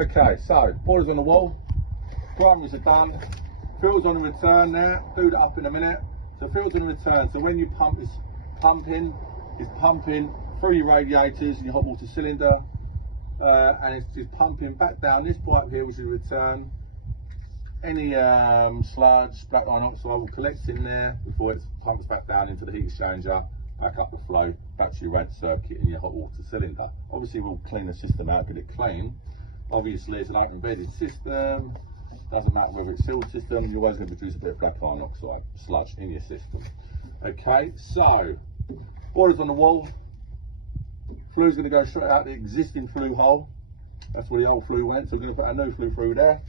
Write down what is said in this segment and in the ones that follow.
Okay, so boilers on the wall, primaries are done, filters on the return there, do that up in a minute. So filters on the return, so when you pump, it's pumping through your radiators and your hot water cylinder, and it's just pumping back down this pipe here, which is the return. Any sludge, black iron oxide will collect in there before it pumps back down into the heat exchanger, back up the flow, back to your rad circuit in your hot water cylinder. Obviously we'll clean the system out, get it clean. Obviously it's an open embedded system, doesn't matter whether it's sealed system, you're always going to produce a bit of black iron oxide sludge in your system. Okay, so boilers on the wall, flue's going to go straight out the existing flue hole. That's where the old flue went, so we're going to put a new flue through there.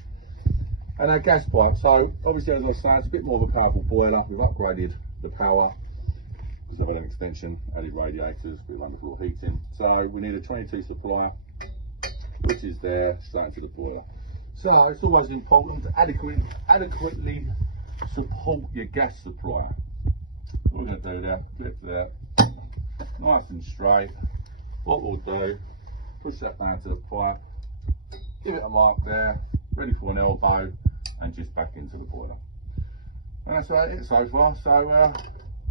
And our gas pipe, so obviously as I was saying, it's a bit more of a powerful boiler. We've upgraded the power because they've had an extension, added radiators, a bit of underfloor heating. So we need a 22 supply, which is there straight into the boiler. So it's always important to adequately support your gas supply. What we're going to do there, flip there, nice and straight. What we'll do, push that down to the pipe, give it a mark there, ready for an elbow, and just back into the boiler. And that's about it so far. So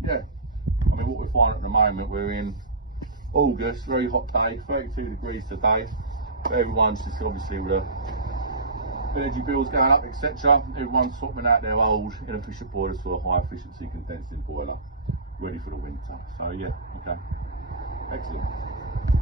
yeah, I mean, what we're finding at the moment, we're in August, very hot day, 32 degrees today. Everyone's just obviously with the energy bills going up, etc. Everyone's swapping out their old inefficient boilers for a high efficiency condensing boiler, ready for the winter. So yeah, okay, excellent.